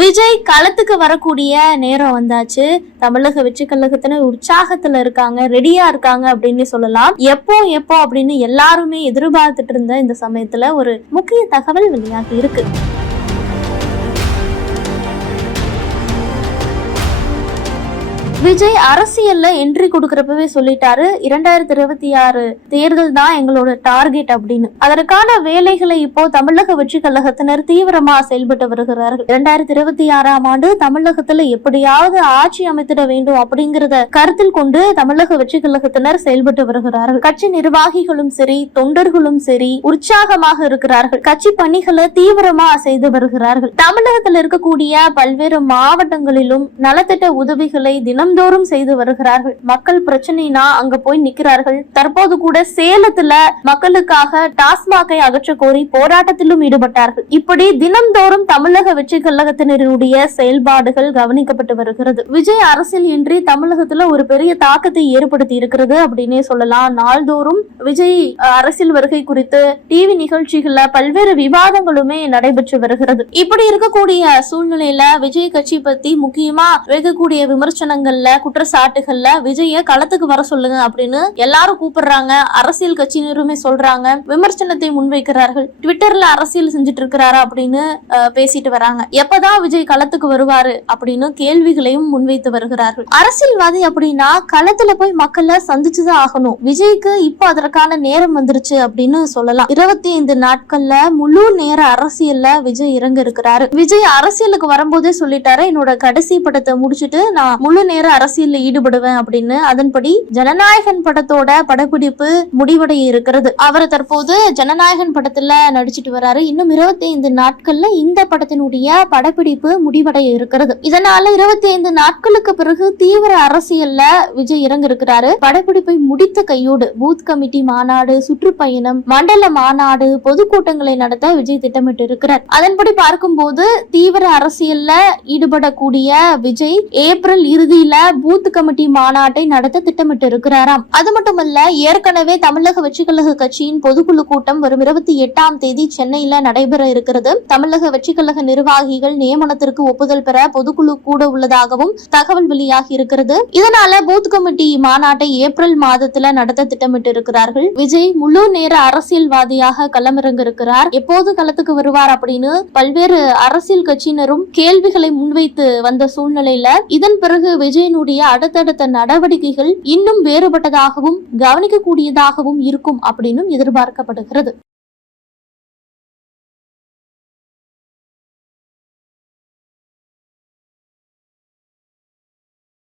விஜய் களத்துக்கு வரக்கூடிய நேரம் வந்தாச்சு. தமிழக வெற்றி கழகத்தினர் உற்சாகத்துல இருக்காங்க, ரெடியா இருக்காங்க அப்படின்னு சொல்லலாம். எப்போ அப்படின்னு எல்லாருமே எதிர்பார்த்துட்டு இருந்த இந்த சமயத்துல ஒரு முக்கிய தகவல் வெளியாகி இருக்கு. விஜய் அரசியல்ல என்ட்ரி கொடுக்கறப்பவே சொல்லிட்டாரு, 2026 தேர்தல் தான் எங்களோட டார்கெட் அப்படின்னு. அதற்கான வேலைகளை இப்போ தமிழக வெற்றி கழகத்தினர் தீவிரமா செயல்பட்டு வருகிறார்கள். 2026ஆம் ஆண்டு தமிழகத்துல எப்படியாவது ஆட்சி அமைத்திட வேண்டும் அப்படிங்கறத கருத்தில் கொண்டு தமிழக வெற்றி கழகத்தினர் செயல்பட்டு வருகிறார்கள். கட்சி நிர்வாகிகளும் சரி, தொண்டர்களும் சரி உற்சாகமாக இருக்கிறார்கள். கட்சி பணிகளை தீவிரமா செய்து வருகிறார்கள். தமிழகத்தில் இருக்கக்கூடிய பல்வேறு மாவட்டங்களிலும் நலத்திட்ட உதவிகளை தினம்தோறும் செய்து வருகிறார்கள். மக்கள் பிரச்சனைனா அங்க போய் நிக்கிறார்கள். தற்போது கூட சேலத்துல மக்களுக்காக டாஸ்மாகை அகற்ற கோரி போராட்டத்திலும் ஈடுபட்டார்கள். இப்படி தினம்தோறும் தமிழக வெற்றி கழகத்தினருடைய செயல்பாடுகள் கவனிக்கப்பட்டு வருகிறது. விஜய் அரசியல் இன்றி தமிழகத்துல ஒரு பெரிய தாக்கத்தை ஏற்படுத்தி இருக்கிறது அப்படின்னே சொல்லலாம். நாள்தோறும் விஜய் அரசியல் வருகை குறித்து டிவி நிகழ்ச்சிகள்ல பல்வேறு விவாதங்களுமே நடைபெற்று வருகிறது. இப்படி இருக்கக்கூடிய சூழ்நிலையில விஜய் கட்சி பத்தி முக்கியமா வைக்கக்கூடிய விமர்சனங்கள்ல, குற்றச்சாட்டுகள்ல விஜய களத்துக்கு வர சொல்லுங்க அப்படின்னு எல்லாரும் கூப்பிடுறாங்க. அரசியல் கட்சியினருமே சொல்றாங்க, விமர்சனத்தை முன்வைக்கிறார்கள். ட்விட்டர்ல அரசியல் செஞ்சுட்டு இருக்கிறாரா அப்படின்னு பேசிட்டு வராங்க. எப்பதான் விஜய் களத்துக்கு வருவாரு அப்படின்னு கேள்விகளையும் முன்வைத்து வருகிறார்கள். அரசியல்வாதி அப்படின்னா களத்துல போய் மக்களை சந்திச்சுதான் ஆகணும். விஜய்க்கு இப்போ அதற்கான நேரம் வந்துருச்சு அப்படின்னு சொல்லலாம். 25 நாட்கள்ல முழு நேர அரசியல்ல விஜய் இறங்க இருக்கிறாரு. விஜய் அரசியலுக்கு வரும்போதே சொல்லிட்டாரு, என்னோட கடைசி படத்தை முடிச்சுட்டு நான் முழு நேர அரசியல்ல ஈடுபடுவேன் அப்படின்னு. அதன்படி ஜனநாயகன் படத்தோட படப்பிடிப்பு முடிவடைய இருக்கிறது. அவர் தற்போது ஜனநாயகன் படத்துல நடிச்சிட்டு வராரு. இன்னும் 25 நாட்கள்ல இந்த படத்தினுடைய படப்பிடிப்பு முடிவடைய இருக்கிறது. இதனால 25 நாட்களுக்கு பிறகு தீவிர அரசியல்ல விஜய் இறங்க இருக்கிறாரு. படப்பிடிப்பை முடித்த கையோடு பூத் கமிட்டி மாநாடு, சுற்றுப்பயணம், மண்டல மாநாடு, பொதுக்கூட்டங்களை நடத்த விஜய் திட்டமிட்டு இருக்கிறார். அதன்படி பார்க்கும்போது தீவிர அரசியல்ல ஈடுபடக்கூடிய விஜய் ஏப்ரல் இறுதியில பூத் கமிட்டி மாநாட்டை நடத்த திட்டமிட்டு இருக்கிறாராம். அது மட்டுமல்ல, ஏற்கனவே தமிழக வெற்றி கழக கட்சியின் பொதுக்குழு கூட்டம் வரும் 28ஆம் தேதி சென்னையில நடைபெற இருக்கிறது. தமிழக வெற்றி கழக நிர்வாகிகள் நியமனத்திற்கு ஒப்புதல் பெற பொதுக்குழு கூட உள்ளதாகவும் தகவல் வெளியாகி இருக்கிறது. இதனால பூத் கமிட்டி மாநாட்டை ஏப்ரல் மாதத்துல நடத்த திட்டமிட்டு இருக்கிறார்கள். விஜய் முழு நேர அரசியல்வாதியாக களமிறங்க இருக்கிறார். எப்போது களத்துக்கு வருவார் அப்படின்னு பல்வேறு அரசியல் கட்சியினரும் கேள்விகளை முன்வைத்து வந்த சூழ்நிலையில இதன் பிறகு விஜயனுடைய அடுத்தடுத்த நடவடிக்கைகள் இன்னும் வேறுபட்டதாகவும் கவனிக்கக்கூடியதாகவும் இருக்கும் அப்படின்னு எதிர்பார்க்கப்படுகிறது.